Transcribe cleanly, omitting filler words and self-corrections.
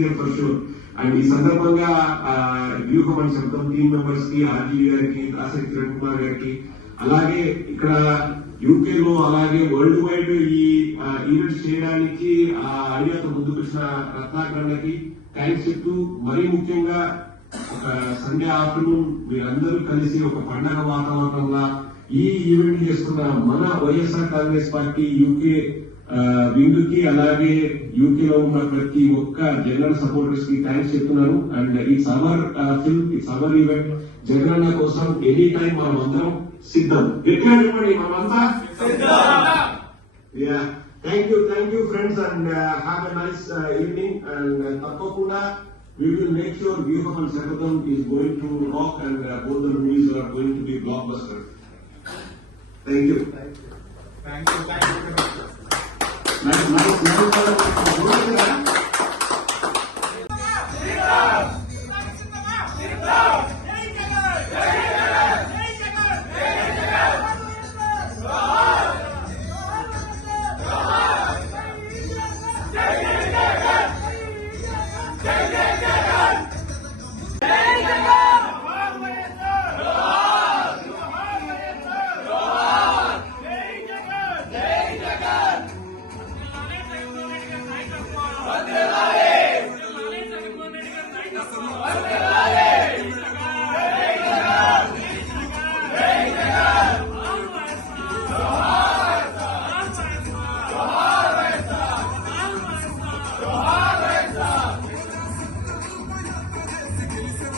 there for sure. And ఈ సందర్భంగా వ్యూహం అని శబ్దం టీమ్ మెంబర్స్ కి, ఆర్జీవి గారికి, దాసరి కిరణ్ కుమార్ గారికి, అలాగే ఇక్కడ యూకే లో అలాగే వరల్డ్ వైడ్ ఈ ఈవెంట్స్ చేయడానికి ఆ ఐడియాతో ముందుకు వచ్చిన రత్నాకరణకి థ్యాంక్స్ చెప్తూ, మరీ ముఖ్యంగా ఒక సండే ఆఫ్టర్నూన్ మీరందరూ కలిసి ఒక పండగ వాతావరణంగా ఈ ఈవెంట్ చేస్తున్న మన YSR Congress party UK wing కి, అలాగే యూకే లో ఉన్న ప్రతి ఒక్క జగన్ సపోర్టర్స్ కి థ్యాంక్స్ చెప్తున్నాను. And it's our film, it's our event. Jagan కోసం ఎనీ టైం మనం అందరం సిద్ధం. గట్టిగా చెప్పండి, మనమంతా సిద్ధం. Thank you friends, and have a nice evening. And తప్పకుండా we will make sure Vyuham and Shakadam is going to rock, and both the movies are going to be blockbuster. Thank you. Thank you. Nice.